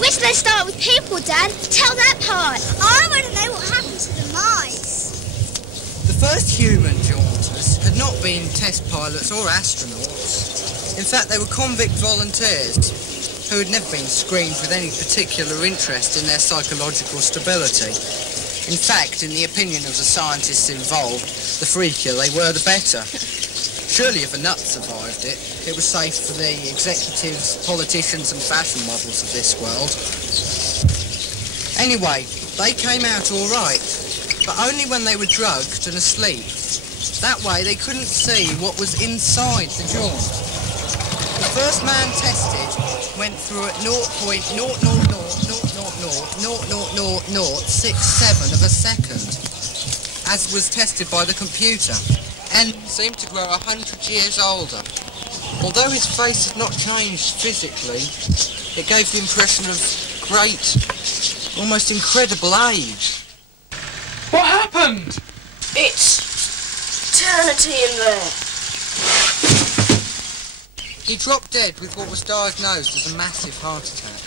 We're supposed to start with people, Dad. Tell that part. I want to know what happened to the mice. The first human jaunters had not been test pilots or astronauts. In fact, they were convict volunteers who had never been screened with any particular interest in their psychological stability. In fact, in the opinion of the scientists involved, the freakier they were, the better. Surely if a nut survived it, it was safe for the executives, politicians and fashion models of this world. Anyway, they came out all right, but only when they were drugged and asleep. That way they couldn't see what was inside the jaunt. The first man tested went through at 0.0000000000067 of a second, as was tested by the computer, and seemed to grow 100 years older. Although his face had not changed physically, it gave the impression of great, almost incredible age. What happened? It's eternity in there. He dropped dead with what was diagnosed as a massive heart attack.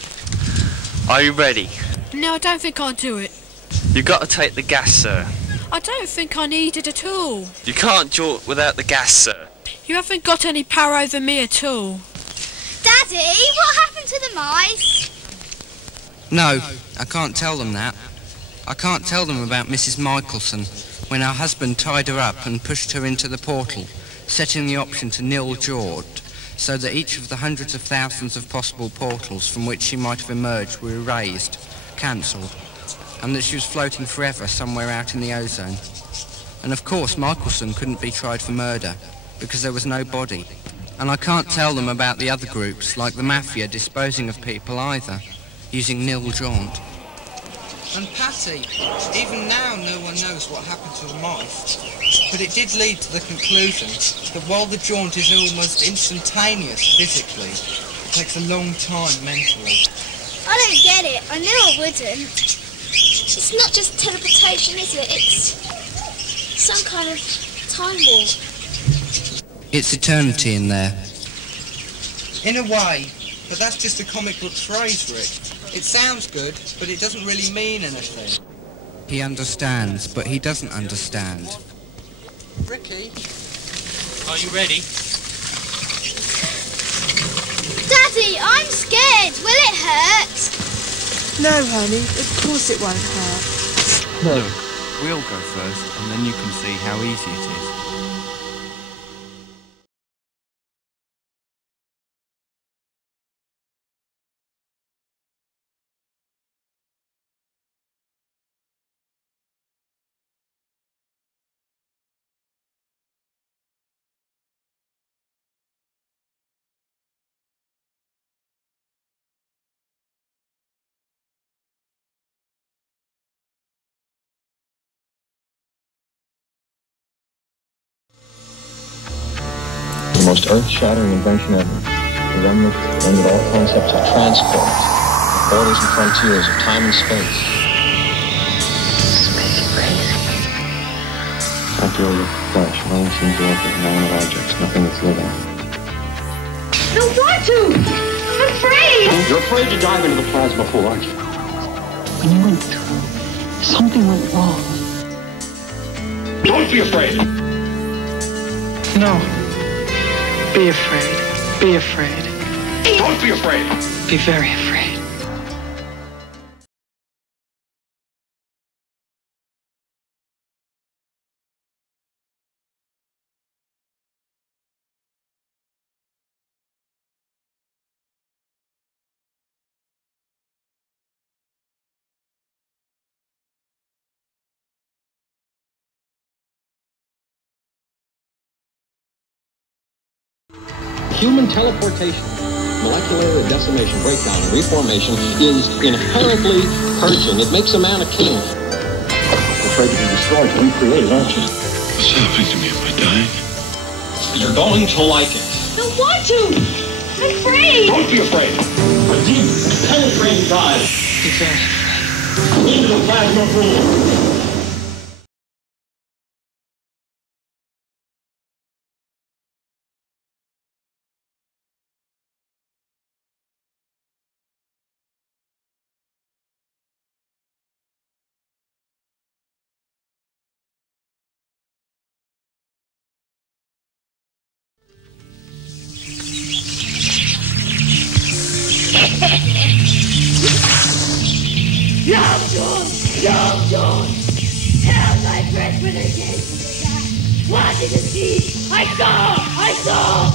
Are you ready? No, I don't think I'll do it. You got to take the gas, sir. I don't think I need it at all. You can't jaunt without the gas, sir. You haven't got any power over me at all. Daddy, what happened to the mice? No, I can't tell them that. I can't tell them about Mrs. Michelson when her husband tied her up and pushed her into the portal, setting the option to nil jaunt, so that each of the hundreds of thousands of possible portals from which she might have emerged were erased, cancelled, and that she was floating forever somewhere out in the ozone. And of course Michelson couldn't be tried for murder, because there was no body. And I can't tell them about the other groups, like the Mafia, disposing of people either, using nil jaunt. And Patty, even now no one knows what happened to the mice, but it did lead to the conclusion that while the jaunt is almost instantaneous physically, it takes a long time mentally. I don't get it. I knew I wouldn't. It's not just teleportation, is it? It's some kind of time warp. It's eternity in there. In a way, but that's just a comic book phrase, Rick. It sounds good, but it doesn't really mean anything. He understands, but he doesn't understand. Ricky? Are you ready? Daddy, I'm scared. Will it hurt? No, honey, of course it won't hurt. Look, we'll go first, and then you can see how easy it is. The most earth-shattering invention ever. The remnant ended all concepts of transport, the borders and frontiers of time and space. This makes you crazy. After all, the flesh only seems to work with inanimate objects, nothing that's living. I don't want to. I'm afraid. You're afraid to dive into the plasma pool, aren't you? When you went through, something went wrong. Don't be afraid! No. Be afraid. Be afraid. Don't be afraid! Be very afraid. Human teleportation, molecular decimation, breakdown, and reformation is inherently purging. It makes a man a king. You're afraid to be destroyed, to recreate, aren't you? What's happening to me? Am I dying? You're going to like it. I don't want to. I'm afraid. Don't be afraid. A deep, penetrating dive Be very afraid. into the plasma pool. Jaunt! Held my breath when I came to die. What did you see? I saw!